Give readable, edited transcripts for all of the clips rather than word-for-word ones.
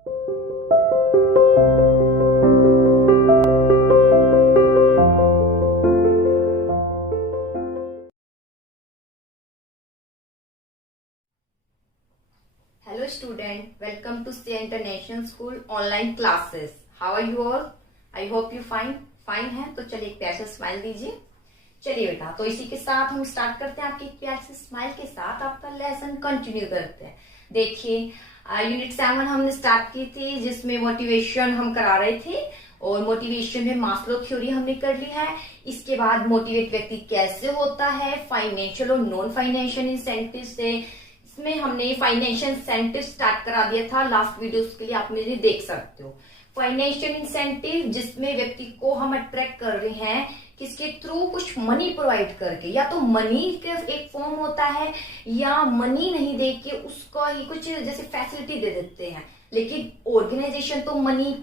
Hello student, welcome to Stay International School online classes. How are you all? I hope you fine है। तो चलिए एक प्यार से स्माइल दीजिए। चलिए बेटा, तो इसी के साथ हम स्टार्ट करते हैं। आपके एक प्यार से स्माइल के साथ आपका लेसन कंटिन्यू करते हैं। देखिए यूनिट 7 हमने स्टार्ट की थी, जिसमें मोटिवेशन हम करा रहे थे और मोटिवेशन में मास्लो थ्योरी हमने कर ली है। इसके बाद मोटिवेट व्यक्ति कैसे होता है, फाइनेंशियल और नॉन फाइनेंशियल इंसेंटिव से। इसमें हमने फाइनेंशियल इंसेंटिव स्टार्ट करा दिया था लास्ट वीडियोस के लिए, आप मेरे देख सकते हो। फाइनेंशियल इंसेंटिव जिसमें व्यक्ति को हम अट्रैक्ट कर रहे हैं किसके थ्रू, कुछ मनी प्रोवाइड करके, या तो मनी का एक फॉर्म होता है या मनी नहीं दे के उसको ही कुछ जैसे फैसिलिटी दे देते हैं। लेकिन ऑर्गेनाइजेशन तो मनी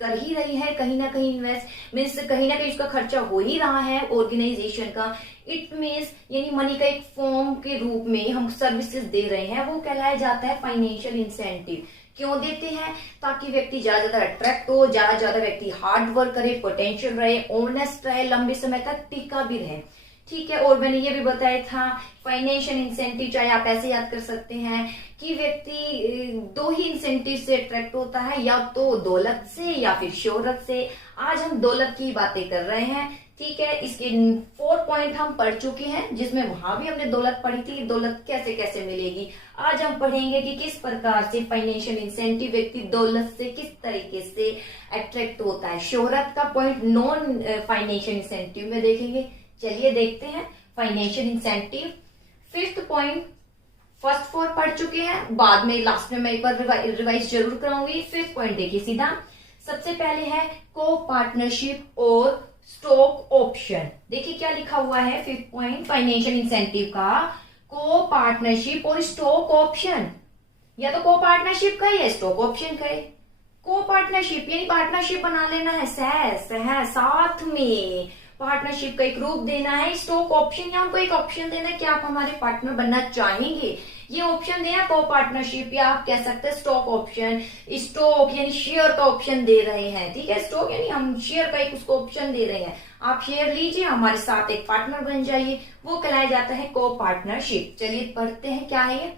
कर ही रही है, कहीं ना कहीं इन्वेस्ट मीन्स कहीं ना कहीं उसका खर्चा हो ही रहा है ऑर्गेनाइजेशन का। इट मीन्स यानी मनी का एक फॉर्म के रूप में हम सर्विसेज दे रहे हैं, वो कहलाया जाता है फाइनेंशियल इंसेंटिव। क्यों देते हैं? ताकि व्यक्ति ज्यादा अट्रैक्ट हो, ज्यादा व्यक्ति हार्ड वर्क करे, पोटेंशियल रहे, ऑनेस्ट रहे, लंबे समय तक टिका भी रहे। ठीक है। और मैंने ये भी बताया था फाइनेंशियल इंसेंटिव, चाहे आप ऐसे याद कर सकते हैं कि व्यक्ति दो ही इंसेंटिव से अट्रैक्ट होता है, या तो दौलत से या फिर शोहरत से। आज हम दौलत की बातें कर रहे हैं। ठीक है। इसके 4 पॉइंट हम पढ़ चुके हैं, जिसमें वहां भी हमने दौलत पढ़ी थी कि दौलत कैसे कैसे मिलेगी। आज हम पढ़ेंगे कि किस प्रकार से फाइनेंशियल इंसेंटिव व्यक्ति दौलत से किस तरीके से अट्रैक्ट होता है। शोहरत का पॉइंट नॉन फाइनेंशियल इंसेंटिव में देखेंगे। चलिए देखते हैं financial incentive. 5th point, first 4 पढ़ चुके हैं, बाद में लास्ट में मैं एक बार रिवाइज जरूर कराऊंगी। 5th पॉइंट देखिए सीधा। सबसे पहले है को पार्टनरशिप और स्टॉक ऑप्शन। देखिए क्या लिखा हुआ है 5th पॉइंट फाइनेंशियल इंसेंटिव का, को पार्टनरशिप और स्टॉक ऑप्शन। या तो को पार्टनरशिप का या स्टॉक ऑप्शन का। को पार्टनरशिप यानी पार्टनरशिप बना लेना है, साथ में पार्टनरशिप का एक रूप देना है। स्टॉक ऑप्शन या हमको एक ऑप्शन देना है कि आप हमारे पार्टनर बनना चाहेंगे, ये ऑप्शन देना को पार्टनरशिप, या आप कह सकते हैं स्टॉक ऑप्शन। स्टॉक यानी शेयर का ऑप्शन दे रहे हैं। ठीक है। स्टॉक यानी हम शेयर का एक उसको ऑप्शन दे रहे हैं, आप शेयर लीजिए, हमारे साथ एक पार्टनर बन जाइए, वो कहलाया जाता है को पार्टनरशिप। चलिए पढ़ते हैं क्या है ये।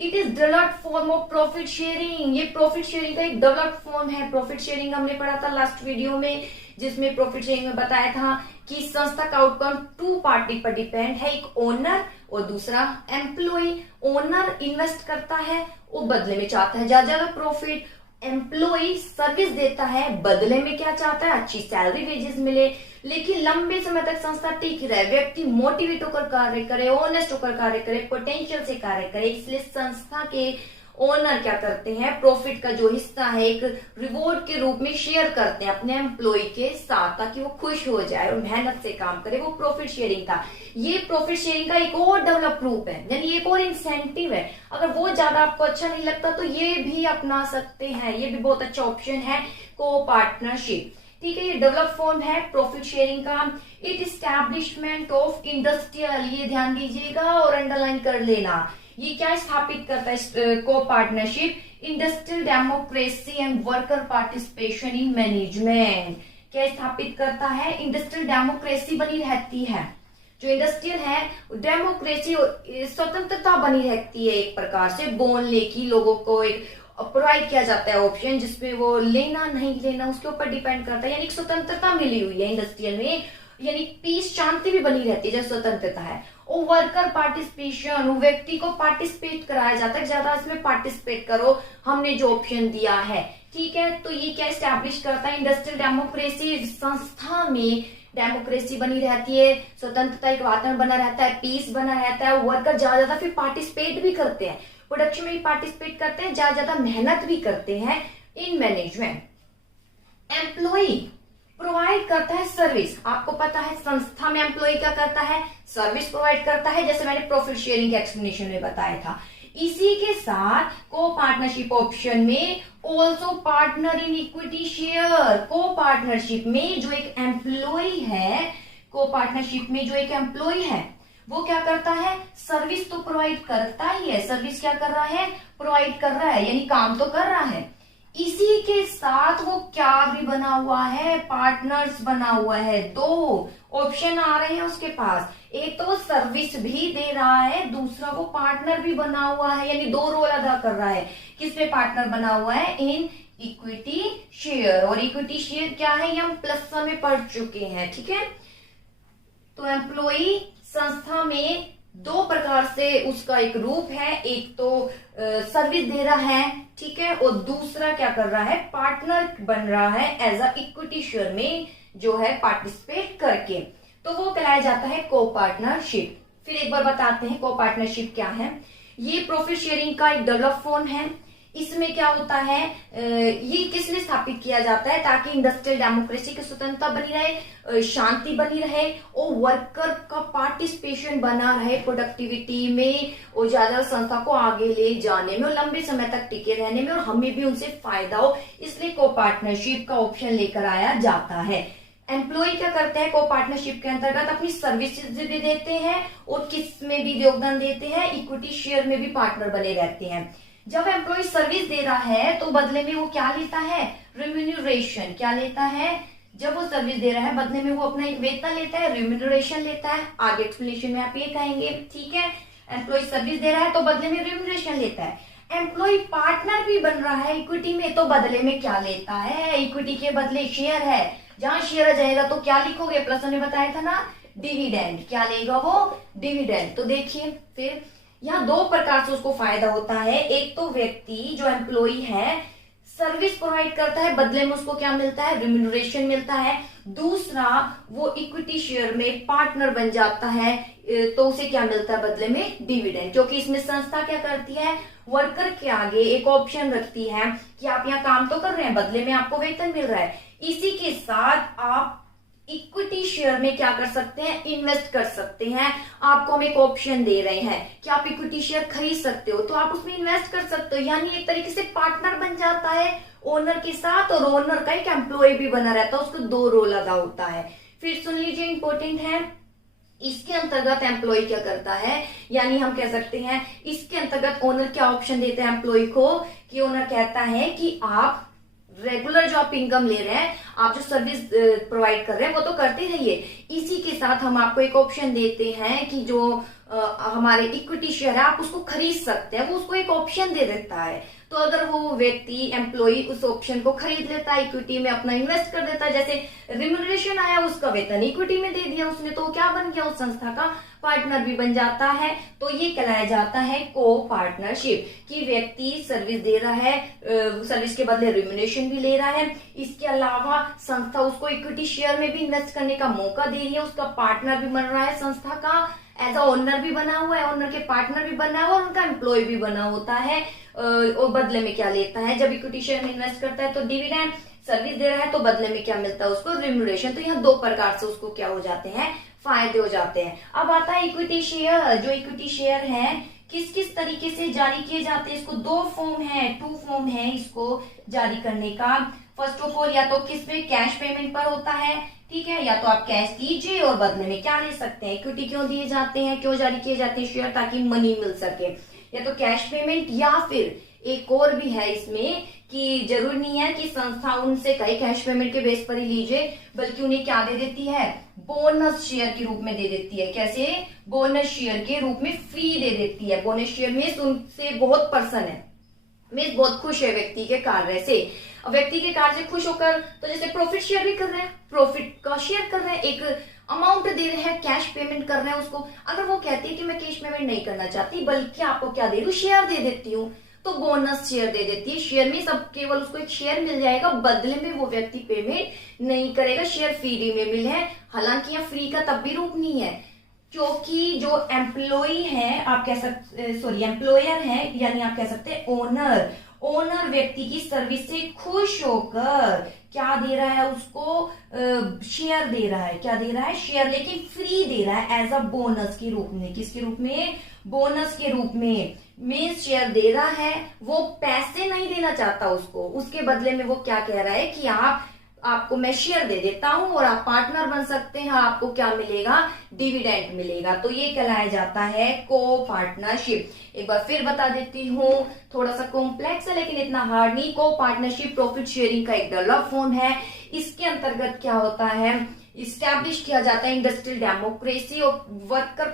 It is developed form of profit sharing. ये प्रॉफिट शेयरिंग का एक डेवलप्ड फॉर्म है। प्रॉफिट शेयरिंग हमने पढ़ा था लास्ट वीडियो में, जिसमें प्रॉफिट शेयरिंग में बताया था कि संस्था का आउटकम 2 पार्टी पर डिपेंड है, एक ओनर और दूसरा एम्प्लॉय। ओनर इन्वेस्ट करता है, वो बदले में चाहता है ज्यादा प्रॉफिट। एम्प्लॉय सर्विस देता है, बदले में क्या चाहता है, अच्छी सैलरी वेजेस मिले, लेकिन लंबे समय तक संस्था टिक रहे, व्यक्ति मोटिवेट होकर कार्य करे, ऑनेस्ट होकर कार्य करे, पोटेंशियल से कार्य करे। इसलिए संस्था के ओनर क्या करते हैं, प्रॉफिट का जो हिस्सा है एक रिवॉर्ड के रूप में शेयर करते हैं अपने एम्प्लॉय के साथ, ताकि वो खुश हो जाए और मेहनत से काम करे। वो प्रॉफिट शेयरिंग था। ये प्रॉफिट शेयरिंग का एक और डेवलप रूप है, यानी एक और इंसेंटिव है। अगर वो ज्यादा आपको अच्छा नहीं लगता तो ये भी अपना सकते हैं, ये भी बहुत अच्छा ऑप्शन है, को पार्टनरशिप। ठीक है। ये डेवलप फॉर्म है प्रॉफिट शेयरिंग का। इट इस्टेब्लिशमेंट ऑफ इंडस्ट्रियल, ये ध्यान दीजिएगा और अंडरलाइन कर लेना। ये क्या स्थापित करता है को partnership, industrial democracy and worker participation in management. क्या स्थापित करता है, इंडस्ट्रियल डेमोक्रेसी बनी रहती है। जो इंडस्ट्रियल है डेमोक्रेसी, स्वतंत्रता बनी रहती है, एक प्रकार से बोलने की, लोगों को एक प्रोवाइड किया जाता है ऑप्शन, जिसपे वो लेना नहीं लेना उसके ऊपर डिपेंड करता है, यानी स्वतंत्रता मिली हुई है इंडस्ट्रियल में, यानी पीस शांति भी बनी रहती है जब स्वतंत्रता है। और वर्कर पार्टिसिपेशन, व्यक्ति को पार्टिसिपेट कराया जाता है, ज्यादा इसमें पार्टिसिपेट करो, हमने जो ऑप्शन दिया है। ठीक है। तो ये क्या स्टैब्लिश करता है, इंडस्ट्रियल डेमोक्रेसी, संस्था में डेमोक्रेसी बनी रहती है, स्वतंत्रता एक वातावरण बना रहता है, पीस बना रहता है, वर्कर ज्यादा फिर पार्टिसिपेट भी करते हैं, प्रोडक्शन में भी पार्टिसिपेट करते हैं, ज्यादा मेहनत भी करते हैं इन मैनेजमेंट। एम्प्लॉय प्रोवाइड करता है सर्विस। आपको पता है संस्था में एम्प्लॉय क्या करता है, सर्विस प्रोवाइड करता है, जैसे मैंने प्रॉफिट शेयरिंग के एक्सप्लेनेशन में बताया था। इसी के साथ को पार्टनरशिप ऑप्शन में also partner in equity share. को पार्टनरशिप में जो एक एम्प्लॉय है, को पार्टनरशिप में जो एक एम्प्लॉय है वो क्या करता है, सर्विस तो प्रोवाइड करता ही है, सर्विस क्या कर रहा है, प्रोवाइड कर रहा है, यानी काम तो कर रहा है। इसी के साथ वो क्या भी बना हुआ है, पार्टनर्स बना हुआ है। दो ऑप्शन आ रहे हैं उसके पास, एक तो वो सर्विस भी दे रहा है, दूसरा वो पार्टनर भी बना हुआ है, यानी दो रोल अदा कर रहा है। किसमें पार्टनर बना हुआ है, इन इक्विटी शेयर। और इक्विटी शेयर क्या है, ये हम प्लस में पढ़ चुके हैं, ठीक है। तो एम्प्लॉई संस्था में दो प्रकार से उसका एक रूप है, एक तो सर्विस दे रहा है, ठीक है, और दूसरा क्या कर रहा है, पार्टनर बन रहा है एज अ इक्विटी शेयर में जो है पार्टिसिपेट करके, तो वो कहलाया जाता है को पार्टनरशिप। फिर एक बार बताते हैं को पार्टनरशिप क्या है। ये प्रॉफिट शेयरिंग का एक डेवलप फॉर्म है। इसमें क्या होता है, ये किसने स्थापित किया जाता है, ताकि इंडस्ट्रियल डेमोक्रेसी की स्वतंत्रता बनी रहे, शांति बनी रहे और वर्कर का पार्टिसिपेशन बना रहे प्रोडक्टिविटी में, और ज्यादा संस्था को आगे ले जाने में और लंबे समय तक टिके रहने में, और हमें भी उनसे फायदा हो, इसलिए को पार्टनरशिप का ऑप्शन लेकर आया जाता है। एम्प्लॉय क्या करते हैं, को पार्टनरशिप के अंतर्गत अपनी सर्विसेज भी देते हैं और किस में भी योगदान देते हैं, इक्विटी शेयर में भी पार्टनर बने रहते हैं। जब एम्प्लॉय सर्विस दे रहा है तो बदले में वो क्या लेता है, रिम्यूनरेशन। क्या लेता है, जब वो सर्विस दे रहा है बदले में वो अपना एक वेतन लेता है, रिम्यूनरेशन लेता है। आगे एक्सप्लेनेशन में आप ये कहेंगे, ठीक है। एम्प्लॉय सर्विस दे रहा है तो बदले में रिम्यूनरेशन लेता है। एम्प्लॉय पार्टनर भी बन रहा है इक्विटी में, तो बदले में क्या लेता है, इक्विटी के बदले शेयर है। जहां शेयर आ जाएगा तो क्या लिखोगे, प्लस ने बताया था ना, डिविडेंड। क्या लेगा वो, डिविडेंड। तो देखिए फिर यहाँ दो प्रकार से उसको फायदा होता है। एक तो व्यक्ति जो एम्प्लॉई है सर्विस प्रोवाइड करता है, बदले में उसको क्या मिलता है, रिम्यूनरेशन मिलता है। दूसरा वो इक्विटी शेयर में पार्टनर बन जाता है, तो उसे क्या मिलता है बदले में, डिविडेंड। क्योंकि इसमें संस्था क्या करती है, वर्कर के आगे एक ऑप्शन रखती है कि आप यहाँ काम तो कर रहे हैं, बदले में आपको वेतन मिल रहा है। इसी के साथ आप इक्विटी शेयर में क्या कर सकते हैं, इन्वेस्ट कर सकते हैं। आपको हम एक ऑप्शन दे रहे हैं कि आप इक्विटी शेयर खरीद सकते हो, तो आप उसमें इन्वेस्ट कर सकते हो, यानी एक तरीके से पार्टनर बन जाता है ओनर के साथ, और ओनर का एक एम्प्लॉय भी बना रहता है, उसको दो रोल अदा होता है। फिर सुन लीजिए, इंपॉर्टेंट है, इसके अंतर्गत एम्प्लॉय क्या करता है, यानी हम कह सकते हैं इसके अंतर्गत ओनर क्या ऑप्शन देता है एम्प्लॉय को, कि ओनर कहता है कि आप रेगुलर जो आप इनकम ले रहे हैं, आप जो सर्विस प्रोवाइड कर रहे हैं वो तो करते रहिए, इसी के साथ हम आपको एक ऑप्शन देते हैं कि जो हमारे इक्विटी शेयर है आप उसको खरीद सकते हैं, वो उसको एक ऑप्शन दे देता है। तो अगर वो व्यक्ति एम्प्लॉय उस ऑप्शन को खरीद लेता है, इक्विटी में अपना इन्वेस्ट कर देता है, जैसे रिम्यूनरेशन आया उसका वेतन इक्विटी में दे दिया उसने, तो क्या बन गया, उस संस्था का पार्टनर भी बन जाता है। तो ये कहलाया जाता है को पार्टनरशिप, कि व्यक्ति सर्विस दे रहा है, सर्विस के बदले रिम्यूनरेशन भी ले रहा है, इसके अलावा संस्था उसको इक्विटी शेयर में भी इन्वेस्ट करने का मौका दे रही है, उसका पार्टनर भी बन रहा है, संस्था का एज अ ओनर भी बना हुआ है, ओनर के पार्टनर भी बना हुआ है और उनका एम्प्लॉय भी बना होता है। और बदले में क्या लेता है, जब इक्विटी शेयर में इन्वेस्ट करता है तो डिविडेंड, सर्विस दे रहा है तो बदले में क्या मिलता है उसको, रिम्यूनरेशन। तो यहाँ दो प्रकार से उसको क्या हो जाते हैं, फायदे हो जाते हैं। अब आता है इक्विटी शेयर। जो इक्विटी शेयर है किस किस तरीके से जारी किए जाते हैं, इसको दो फॉर्म है, टू फॉर्म है इसको जारी करने का। फर्स्ट ऑफ ऑल, या तो किस पे, कैश पेमेंट पर होता है, ठीक है, या तो आप कैश दीजिए और बदले में क्या ले सकते हैं। इक्विटी क्यों दिए जाते हैं, क्यों जारी किए जाते हैं शेयर, ताकि मनी मिल सके, या तो कैश पेमेंट, या फिर एक और भी है इसमें कि जरूरी नहीं है कि संस्था उनसे कहे कैश पेमेंट के बेस पर ही लीजिए, बल्कि उन्हें क्या दे देती है, बोनस शेयर के रूप में दे देती है। कैसे, बोनस शेयर के रूप में फ्री दे देती है। बोनस शेयर में उनसे बहुत पर्सन है, मीन्स बहुत खुश है व्यक्ति के कार्य से। अब व्यक्ति के कार्य से खुश होकर, तो जैसे प्रॉफिट शेयर भी कर रहे हैं, प्रॉफिट का शेयर कर रहे हैं, एक अमाउंट दे रहे हैं, कैश पेमेंट कर रहे हैं उसको। अगर वो कहती है कि मैं कैश पेमेंट नहीं करना चाहती, बल्कि आपको क्या दे दूं, शेयर दे देती हूँ, तो बोनस शेयर दे देती है। शेयर में सब केवल उसको एक शेयर मिल जाएगा, बदले में वो व्यक्ति पेमेंट नहीं करेगा, शेयर फ्री में मिले है। हालांकि यहाँ फ्री का तब भी रूप नहीं है, क्योंकि जो एम्प्लॉय है, आप कह सकते, सॉरी एम्प्लॉयर है, यानी आप कह सकते हैं ओनर, ओनर व्यक्ति की सर्विस से खुश होकर क्या दे रहा है उसको, शेयर दे रहा है। क्या दे रहा है, शेयर, लेकिन फ्री दे रहा है एज अ बोनस के रूप में। किसके रूप में, बोनस के रूप में। शेयर दे रहा है, वो पैसे नहीं देना चाहता उसको, उसके बदले में वो क्या कह रहा है कि आप आपको मैं शेयर दे देता हूं और आप पार्टनर बन सकते हैं, आपको क्या मिलेगा, डिविडेंड मिलेगा। तो ये कहलाया जाता है को पार्टनरशिप। एक बार फिर बता देती हूँ, थोड़ा सा कॉम्प्लेक्स है लेकिन इतना हार्ड नहीं। को पार्टनरशिप प्रॉफिट शेयरिंग का एक डेवलप फॉर्म है। इसके अंतर्गत क्या होता है, इस्टेब्लिश किया जाता है इंडस्ट्रियल डेमोक्रेसी और वर्कर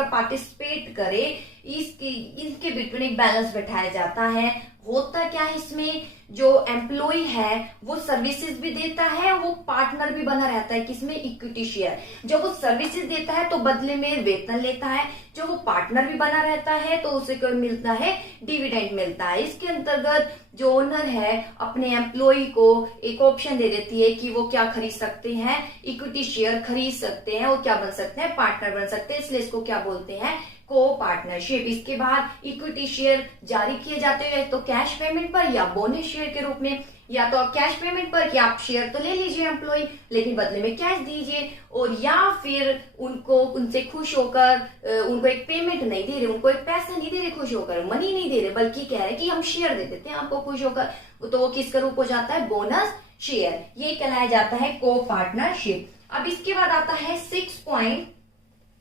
पार्टिसिपेट करे, इनके बिटवीन एक बैलेंस बैठाया जाता है। होता क्या है इसमें, जो एम्प्लॉय है वो सर्विसेज भी देता है, वो पार्टनर भी बना रहता है किसमें, इक्विटी शेयर। जब वो सर्विसेज देता है तो बदले में वेतन लेता है, जो वो पार्टनर भी बना रहता है तो उसे क्या मिलता है, डिविडेंड मिलता है। इसके अंतर्गत जो ओनर है अपने एम्प्लॉय को एक ऑप्शन दे देती है कि वो क्या खरीद सकते हैं, इक्विटी शेयर खरीद सकते हैं, वो क्या बन सकते हैं, पार्टनर बन सकते हैं, इसलिए इसको क्या बोलते हैं, को पार्टनरशिप। इसके बाद इक्विटी शेयर जारी किए जाते हैं तो कैश पेमेंट पर या बोनस शेयर के रूप में, या तो आप कैश पेमेंट पर कि आप शेयर तो ले लीजिए एम्प्लॉय लेकिन बदले में कैश दीजिए, और या फिर उनसे खुश होकर उनको एक पेमेंट नहीं दे रहे, उनको एक पैसा नहीं दे रहे, खुश होकर मनी नहीं दे रहे, बल्कि कह रहे कि हम शेयर दे देते हैं आपको खुश होकर, तो वो किसका रूप हो जाता है, बोनस शेयर। ये कहलाया जाता है को पार्टनरशिप। अब इसके बाद आता है 6 पॉइंट,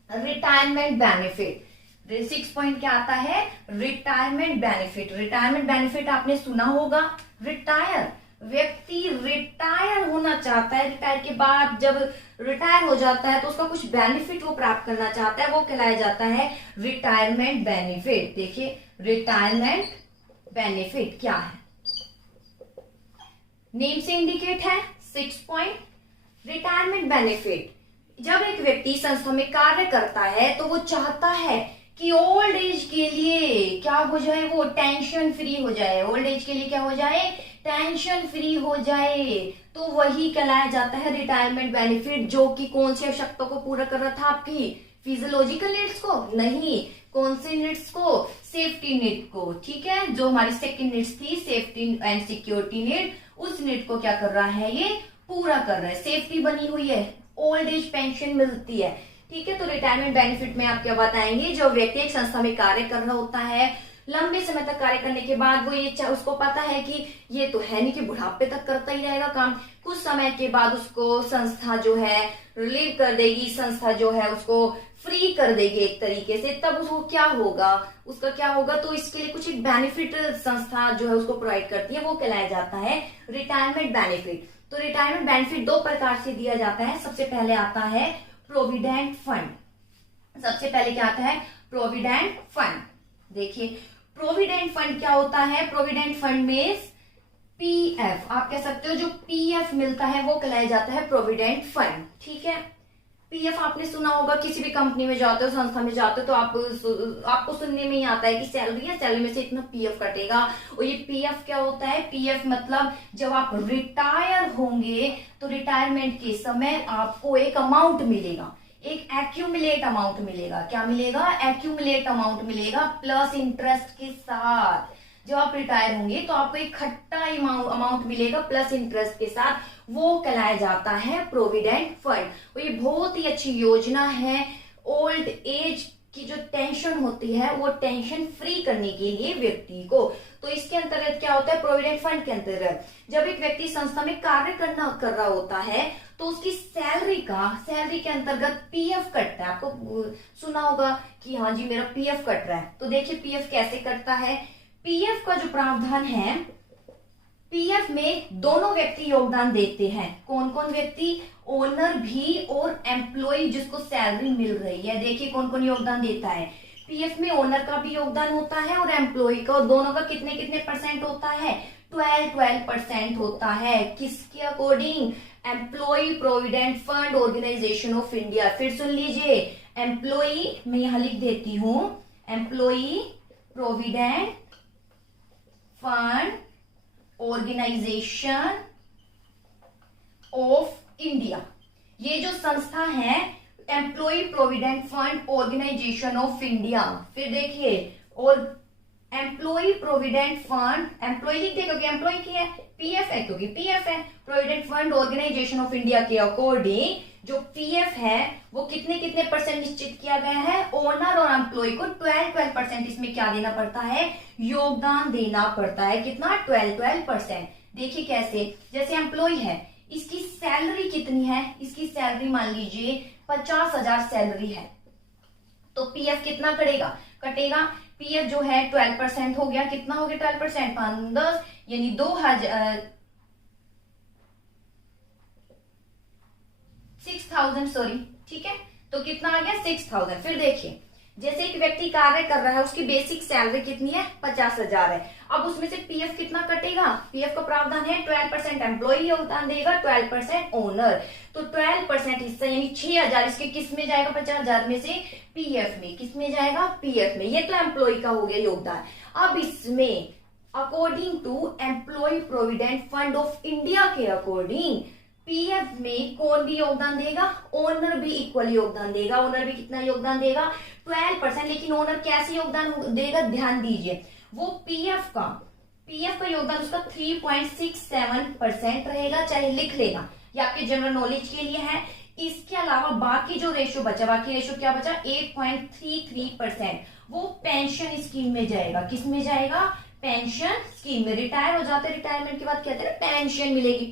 रिटायरमेंट बेनिफिट। 6 पॉइंट क्या आता है, रिटायरमेंट बेनिफिट। रिटायरमेंट बेनिफिट आपने सुना होगा, व्यक्ति रिटायर होना चाहता है, रिटायर के बाद जब रिटायर हो जाता है तो उसका कुछ बेनिफिट वो प्राप्त करना चाहता है, वो कहलाया जाता है रिटायरमेंट बेनिफिट। देखिए रिटायरमेंट बेनिफिट क्या है, नेम से इंडिकेट है। 6 पॉइंट, रिटायरमेंट बेनिफिट। जब एक व्यक्ति संस्था में कार्य करता है तो वो चाहता है कि ओल्ड एज के लिए क्या हो जाए, वो टेंशन फ्री हो जाए, ओल्ड एज के लिए क्या हो जाए, टेंशन फ्री हो जाए, तो वही कहलाया जाता है रिटायरमेंट बेनिफिट। जो कि कौन सी आवश्यकता को पूरा कर रहा था, आपकी फिजियोलॉजिकल नीड्स को नहीं, कौन से नीड्स को, सेफ्टी नीड को, ठीक है, जो हमारी सेकंड नीड्स थी सेफ्टी एंड सिक्योरिटी नीड, उस नीड को क्या कर रहा है, ये पूरा कर रहा है। सेफ्टी बनी हुई है, ओल्ड एज पेंशन मिलती है, ठीक है। तो रिटायरमेंट बेनिफिट में आप क्या बताएंगे, जो व्यक्ति एक संस्था में कार्य कर रहा होता है, लंबे समय तक कार्य करने के बाद वो ये उसको पता है कि ये तो है नहीं कि बुढ़ापे तक करता ही रहेगा काम, कुछ समय के बाद उसको संस्था जो है रिलीव कर देगी, संस्था जो है उसको फ्री कर देगी एक तरीके से, तब उसको क्या होगा, उसका क्या होगा, तो इसके लिए कुछ एक बेनिफिट संस्था जो है उसको प्रोवाइड करती है, वो कहलाया जाता है रिटायरमेंट बेनिफिट। तो रिटायरमेंट बेनिफिट 2 प्रकार से दिया जाता है। सबसे पहले आता है प्रोविडेंट फंड। सबसे पहले क्या आता है, प्रोविडेंट फंड। देखिए प्रोविडेंट फंड क्या होता है, प्रोविडेंट फंड में पीएफ, आप कह सकते हो जो पीएफ मिलता है वो कहलाया जाता है प्रोविडेंट फंड, ठीक है। पीएफ आपने सुना होगा, किसी भी कंपनी में जाते हो, संस्था में जाते हो तो आपको सुनने में ही आता है कि सैलरी है, सैलरी में से इतना पीएफ कटेगा। और ये पीएफ क्या होता है, पीएफ मतलब जब आप रिटायर होंगे तो रिटायरमेंट के समय आपको एक अमाउंट मिलेगा, एक एक्यूमुलेट अमाउंट मिलेगा। क्या मिलेगा, एक्यूमुलेट अमाउंट मिलेगा प्लस इंटरेस्ट के साथ। जब आप रिटायर होंगे तो आपको एक खट्टा अमाउंट मिलेगा प्लस इंटरेस्ट के साथ, वो कहलाया जाता है प्रोविडेंट फंड। और ये बहुत ही अच्छी योजना है, ओल्ड एज की जो टेंशन होती है वो टेंशन फ्री करने के लिए व्यक्ति को। तो इसके अंतर्गत क्या होता है, प्रोविडेंट फंड के अंतर्गत जब एक व्यक्ति संस्था में कार्य कर रहा होता है तो उसकी सैलरी के अंतर्गत पीएफ कटता है। आपको सुना होगा कि हाँ जी मेरा पीएफ कट रहा है, तो देखिए पीएफ कैसे कटता है। पीएफ का जो प्रावधान है, पीएफ में दोनों व्यक्ति योगदान देते हैं। कौन कौन व्यक्ति, ओनर भी और एम्प्लॉय जिसको सैलरी मिल रही है। देखिए कौन कौन योगदान देता है, पीएफ में ओनर का भी योगदान होता है और एम्प्लॉय का, और दोनों का कितने कितने परसेंट होता है, 12% होता है। किसके according, employ provident fund organisation of India. फिर सुन लीजिए, एम्प्लॉय मैं यहां लिख देती हूं, employ provident fund organisation of India. ये जो संस्था है employ provident fund organisation of India. फिर देखिए, और एम्प्लॉय प्रोविडेंट फंड, एम्प्लॉय लिख दे क्योंकि एम्प्लॉय की है, पीएफ है क्योंकि पीएफ है, provident fund organisation of India के अकॉर्डिंग जो पीएफ है वो कितने कितने परसेंट निश्चित किया गया है, ओनर और एम्प्लॉय को 12% इसमें क्या देना पड़ता है, योगदान देना पड़ता है। कितना, 12%। देखिए कैसे, जैसे एम्प्लॉय है, इसकी सैलरी कितनी है, इसकी सैलरी मान लीजिए 50,000 सैलरी है, तो पीएफ कितना कटेगा, पीएफ जो है 12% हो गया, कितना हो गया 12%, 5 10 यानी 6,000 सॉरी, ठीक है, तो कितना आ गया 6,000। फिर देखिए जैसे एक व्यक्ति कार्य कर रहा है, उसकी बेसिक सैलरी कितनी है 50,000 है, अब उसमें से पीएफ कितना कटेगा, पीएफ का प्रावधान है 12% एम्प्लॉय योगदान देगा, 12% ओनर, तो 12% हिस्सा यानी 6,000 इसके किस में जाएगा, 50,000 में से पीएफ में, किस में जाएगा, पीएफ में। ये तो एम्प्लॉय का हो गया योगदान। अब इसमें according to employ provident fund of India के अकॉर्डिंग पीएफ में कौन भी योगदान देगा, ओनर भी इक्वल योगदान देगा। ओनर भी कितना योगदान देगा 12%, लेकिन ओनर कैसे योगदान देगा, ध्यान दीजिए, वो पीएफ का योगदान उसका 3.67% रहेगा, चाहे लिख लेना, ये आपके जनरल नॉलेज के लिए है। इसके अलावा बाकी जो रेशो बचा, बाकी रेशो क्या बचा 8.33%, वो पेंशन स्कीम में जाएगा, किस में जाएगा, पेंशन स्कीम में। रिटायर हो जाते हैं, रिटायरमेंट के बाद कहते हैं पेंशन मिलेगी,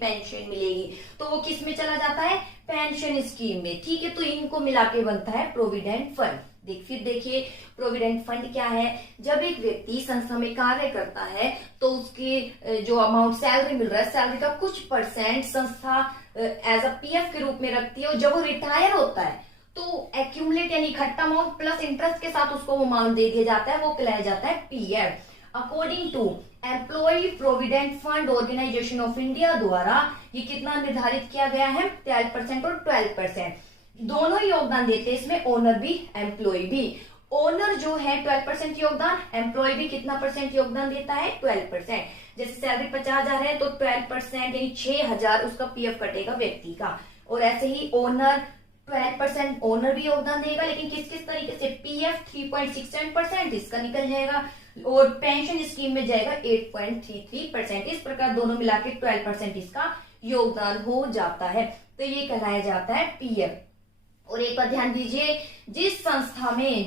तो वो किस में चला जाता है, पेंशन स्कीम में, ठीक है। तो इनको मिला के बनता है प्रोविडेंट फंड। फिर देखिए प्रोविडेंट फंड क्या है, जब एक व्यक्ति संस्था में कार्य करता है तो उसके जो अमाउंट सैलरी मिल रहा है, सैलरी का कुछ परसेंट संस्था एज अ पीएफ के रूप में रखती है, और जब वो रिटायर होता है तो एक्यूमुलेट यानी इकट्ठा अमाउंट प्लस इंटरेस्ट के साथ उसको वो अमाउंट दे दिया जाता है, वो कहलाया जाता है PF. According to employ provident fund organisation of India द्वारा ये कितना निर्धारित किया गया है, 12% और 12%, दोनों ही योगदान देते हैं इसमें, ओनर भी एम्प्लॉय भी। ओनर जो है 12% योगदान, एम्प्लॉय भी कितना परसेंट योगदान देता है 12%। जैसे सैलरी 50,000 है तो 12% यानी 6,000 उसका पीएफ कटेगा व्यक्ति का, और ऐसे ही ओनर 12% ओनर भी योगदान देगा, लेकिन किस किस तरीके से, पीएफ 3.67% इसका निकल जाएगा, और पेंशन स्कीम में जाएगा 8.33%। इस प्रकार दोनों मिला के 12% इसका योगदान हो जाता है, तो ये कहलाया जाता है पीएफ। और एक बात ध्यान दीजिए, जिस संस्था में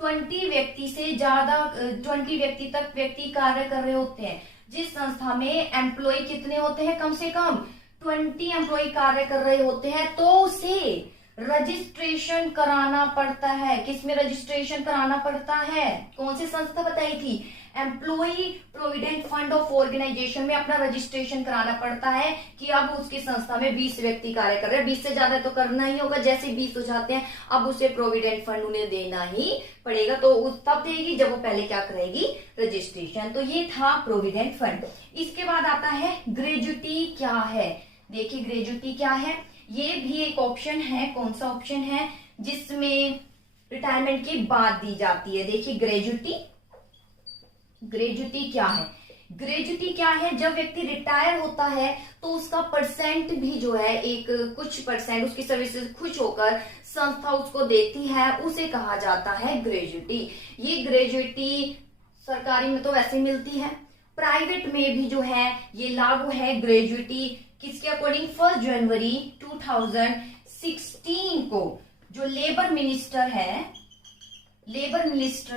20 व्यक्ति से ज्यादा 20 व्यक्ति तक व्यक्ति कार्य कर रहे होते हैं, जिस संस्था में एम्प्लॉय कितने होते हैं, कम से कम 20 एम्प्लॉय कार्य कर रहे होते हैं, तो उसे रजिस्ट्रेशन कराना पड़ता है। किसमें रजिस्ट्रेशन कराना पड़ता है, कौन सी संस्था बताई थी, employ provident fund of organisation में अपना रजिस्ट्रेशन कराना पड़ता है कि अब उसकी संस्था में 20 व्यक्ति कार्य कर रहे हैं, 20 से ज्यादा तो करना ही होगा, जैसे 20 हो जाते हैं अब उसे प्रोविडेंट फंड उन्हें देना ही पड़ेगा, तो उस तब देगी जब वो पहले क्या करेगी, रजिस्ट्रेशन। तो ये था प्रोविडेंट फंड। इसके बाद आता है ग्रेजुटी क्या है। देखिए ग्रेजुटी क्या है, ये भी एक ऑप्शन है, कौन सा ऑप्शन है, जिसमें रिटायरमेंट के बाद दी जाती है। देखिए ग्रेजुटी क्या है, ग्रेजुटी क्या है, जब व्यक्ति रिटायर होता है तो उसका परसेंट भी जो है, एक कुछ परसेंट उसकी सर्विसेज खुश होकर संस्था उसको देती है, उसे कहा जाता है ग्रेजुटी। ये ग्रेजुटी सरकारी में तो वैसे मिलती है, प्राइवेट में भी जो है ये लागू है ग्रेजुटी। किसके अकॉर्डिंग, 1 जनवरी 2016 को जो लेबर मिनिस्टर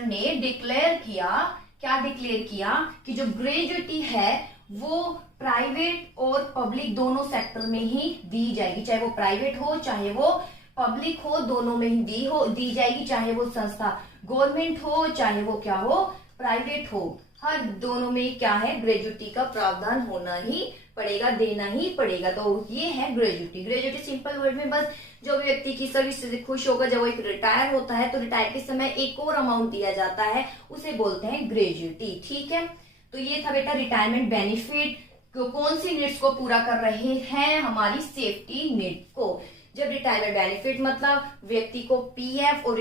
ने डिक्लेयर किया, क्या डिक्लेयर किया कि जो ग्रेजुटी है वो प्राइवेट और पब्लिक दोनों सेक्टर में ही दी जाएगी, चाहे वो प्राइवेट हो चाहे वो पब्लिक हो, दोनों में ही दी जाएगी, चाहे वो संस्था गवर्नमेंट हो चाहे वो क्या हो, प्राइवेट हो, हर दोनों में क्या है, ग्रेजुटी का प्रावधान होना ही पड़ेगा, देना ही पड़ेगा। तो ये है ग्रेजुटी सिंपल वर्ड में बस जो व्यक्ति की सर्विस से खुश होगा, जब वो एक रिटायर होता है तो रिटायर के समय एक और अमाउंट दिया जाता है, उसे बोलते हैं ग्रेजुटी, ठीक है। तो ये था बेटा रिटायरमेंट बेनिफिट, कौन सी नीड्स को पूरा कर रहे हैं, हमारी सेफ्टी नीड को। जब रिटायरमेंट बेनिफिट मतलब व्यक्ति को पीएफ और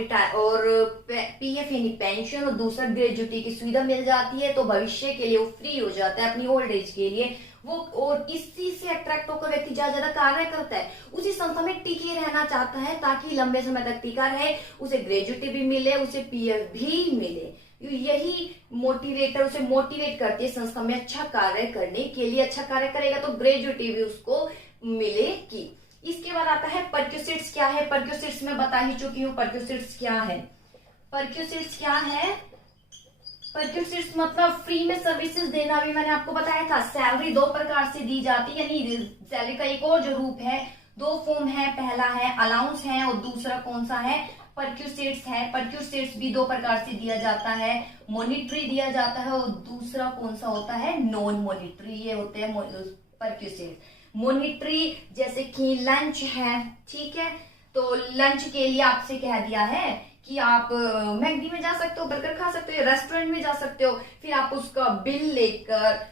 पीएफ यानी पेंशन और दूसरा ग्रेजुटी की सुविधा मिल जाती है, तो भविष्य के लिए वो फ्री हो जाता है अपनी ओल्ड एज के लिए वो, और इसी से अट्रैक्ट होकर व्यक्ति ज्यादा कार्य करता है, उसी संस्था में टिके रहना चाहता है ताकि लंबे समय तक टिका रहे, उसे ग्रेजुटी भी मिले, उसे पीएफ भी मिले। यही मोटिवेटर उसे मोटिवेट करती है संस्था में अच्छा कार्य करने के लिए, अच्छा कार्य करेगा तो ग्रेजुटी भी उसको मिलेगी। इसके बाद आता है परक्यूसिट्स क्या है, परक्यूसिट्स में बता ही चुकी हूँ, परक्यूसिट्स क्या है, परक्यूसिट्स क्या है, परक्यूसिट्स मतलब फ्री में सर्विसेज देना, भी मैंने आपको बताया था। सैलरी दो प्रकार से दी जाती है, यानी सैलरी का एक और जो रूप है, दो फॉर्म है, पहला है अलाउंस है और दूसरा कौन सा है, परक्यूसिट्स है। परक्यूसिट्स भी दो प्रकार से दिया जाता है, मॉनिटरी दिया जाता है और दूसरा कौन सा होता है, नॉन मॉनिटरी। ये होते हैं परक्यूसिट्स। मॉनिटरी जैसे कि लंच है, ठीक है, तो लंच के लिए आपसे कह दिया है कि आप मैकडी में जा सकते हो, बर्गर खा सकते हो, रेस्टोरेंट में जा सकते हो, फिर आप उसका बिल लेकर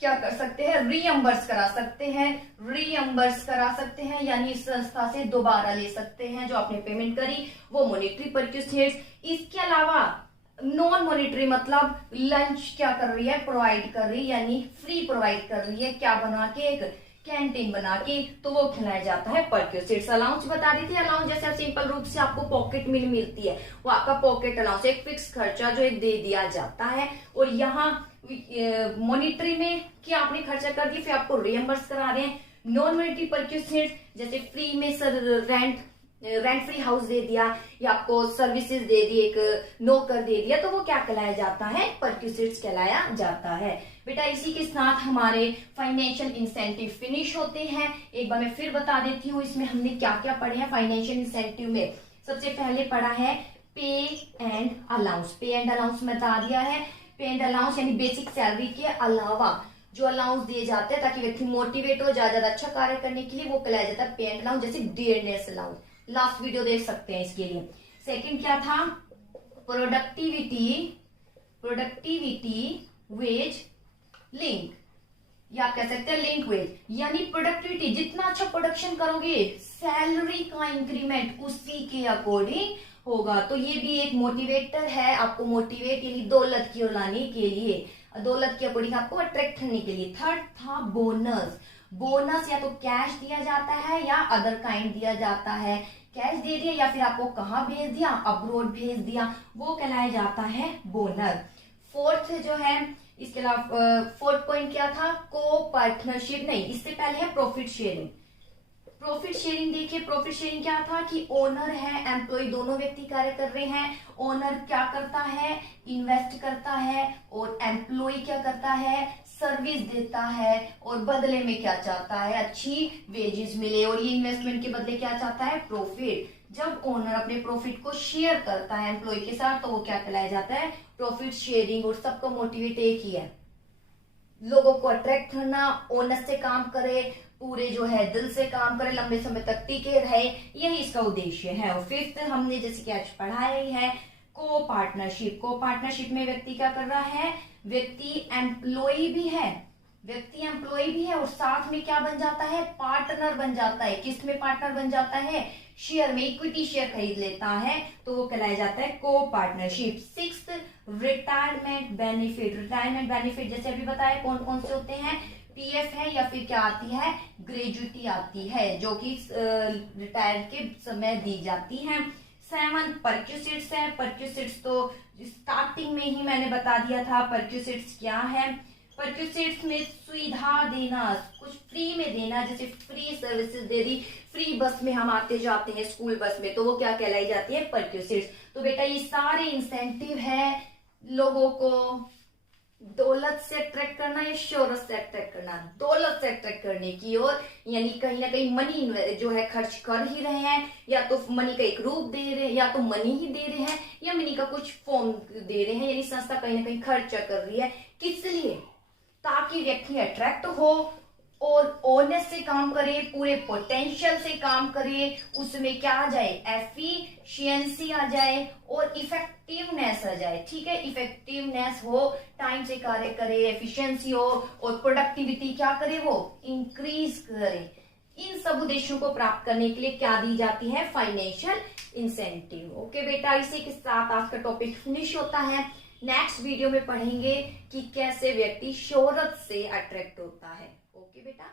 क्या कर सकते हैं, रीएम्बर्स करा सकते हैं। रीएम्बर्स करा सकते हैं यानी इस संस्था से दोबारा ले सकते हैं जो आपने पेमेंट करी, वो मॉनिटरी परक्यूसिट्स। इसके अलावा नॉन मॉनिटरी मतलब लंच क्या कर रही है, प्रोवाइड कर रही है, यानी फ्री प्रोवाइड कर रही है, क्या बना के, एक कैंटीन बना के, तो वो खिलाया जाता है परक्यूसिट्स। अलाउंस बता दी थी, अलाउंस जैसे सिंपल रूप से आपको पॉकेट मनी मिलती है, वो आपका पॉकेट अलाउंस, एक फिक्स खर्चा जो दे दिया जाता है। और यहाँ मॉनिटरी में क्या आपने खर्चा कर दिया, फिर आपको रिएम्बर्स करा रहे हैं। नॉन मॉनिटरी परक्यूसिट्स जैसे फ्री में रेंट फ्री हाउस दे दिया या आपको सर्विसेज दे दी, एक नौकर दे दिया, तो वो क्या कहलाया जाता है, परक्यूसिट्स कहलाया जाता है। बेटा इसी के साथ हमारे फाइनेंशियल इंसेंटिव फिनिश होते हैं। एक बार मैं फिर बता देती हूँ इसमें हमने क्या क्या पढ़े हैं फाइनेंशियल इंसेंटिव में। सबसे पहले पढ़ा है पे एंड अलाउंस। पे एंड अलाउंस में बता दिया है, पे एंड अलाउंस यानी बेसिक सैलरी के अलावा जो अलाउंस दिए जाते हैं ताकि व्यक्ति मोटिवेट हो ज्यादा अच्छा कार्य करने के लिए, वो कहलाया जाता है पे एंड अलाउंस। जैसे डियरनेस अलाउंस, लास्ट वीडियो देख सकते हैं इसके लिए। सेकंड क्या था, प्रोडक्टिविटी वेज लिंक, या कह सकते हैं लिंक वेज, यानी प्रोडक्टिविटी जितना अच्छा प्रोडक्शन करोगे सैलरी का इंक्रीमेंट उसी के अकॉर्डिंग होगा। तो ये भी एक मोटिवेटर है, आपको मोटिवेट यानी दौलत की ओर लाने के लिए, दौलत के अकॉर्डिंग आपको अट्रैक्ट करने के लिए। थर्ड था बोनस। बोनस या तो कैश दिया जाता है या अदर काइंड दिया जाता है। कैश दे दिया या फिर आपको कहाँ भेज दिया, अब्रोड भेज दिया, वो कहलाया जाता है बोनस। फोर्थ जो है, इसके अलावा फोर्थ पॉइंट क्या था, को पार्टनरशिप, नहीं इससे पहले है प्रॉफिट शेयरिंग। प्रॉफिट शेयरिंग देखिए, प्रॉफिट शेयरिंग क्या था कि ओनर है, एम्प्लॉय दोनों व्यक्ति कार्य कर रहे हैं। ओनर क्या करता है, इन्वेस्ट करता है, और एम्प्लॉय क्या करता है, सर्विस देता है, और बदले में क्या चाहता है, अच्छी वेजेस मिले, और ये इन्वेस्टमेंट के बदले क्या चाहता है, प्रॉफिट। जब ओनर अपने प्रॉफिट को शेयर करता है एम्प्लॉय के साथ, तो वो क्या कहलाया जाता है, प्रॉफिट शेयरिंग। और सबका मोटिवेट एक ही है, लोगों को अट्रैक्ट करना, ओनर से काम करे, पूरे जो है दिल से काम करे, लंबे समय तक टिके रहे, यही इसका उद्देश्य है। और फिफ्थ हमने जैसे कि आज पढ़ाया ही है, को पार्टनरशिप। को पार्टनरशिप में व्यक्ति क्या कर रहा है, व्यक्ति एम्प्लॉय भी है, व्यक्ति एम्प्लॉय भी है और साथ में क्या बन जाता है, पार्टनर बन जाता है। किस में पार्टनर बन जाता है, शेयर में, इक्विटी शेयर खरीद लेता है, तो वो कहलाया जाता है को partnership. Sixth retirement benefit. Retirement benefit जैसे अभी बताया कौन कौन से होते हैं, पीएफ है या फिर क्या आती है, ग्रेजुटी आती है, जो कि रिटायर के समय दी जाती है। 7 परक्यूसिट्स है। परक्यूसिट्स तो स्टार्टिंग में ही मैंने बता दिया था परक्यूसिट्स क्या है। परक्यूसिट्स में सुविधा देना, कुछ फ्री में देना, जैसे फ्री सर्विसेज दे दी, फ्री बस में हम आते जाते हैं स्कूल बस में, तो वो क्या कहलाई जाती है, परक्यूसिट्स। तो बेटा ये सारे इंसेंटिव है लोगों को दौलत से अट्रैक्ट करना या शोहरत से अट्रैक्ट करना, दौलत से अट्रैक्ट करने की ओर, यानी कहीं ना कहीं मनी जो है खर्च कर ही रहे हैं, या तो मनी का एक रूप दे रहे हैं, या तो मनी ही दे रहे हैं, या मनी का कुछ फॉर्म दे रहे हैं, यानी संस्था कहीं ना कहीं खर्चा कर रही है। किस लिए, ताकि व्यक्ति अट्रैक्ट हो और ऑनेस्ट से काम करे, पूरे पोटेंशियल से काम करे, उसमें क्या आ जाए, एफिशिएंसी आ जाए और इफेक्टिवनेस आ जाए। ठीक है, इफेक्टिवनेस हो, टाइम से कार्य करे, एफिशिएंसी हो और प्रोडक्टिविटी क्या करे, वो इंक्रीज करे। इन सब उद्देश्यों को प्राप्त करने के लिए क्या दी जाती है, फाइनेंशियल इंसेंटिव। ओके बेटा, इसी के साथ आज का टॉपिक फिनिश होता है। नेक्स्ट वीडियो में पढ़ेंगे कि कैसे व्यक्ति शोहरत से अट्रैक्ट होता है। ओके बेटा।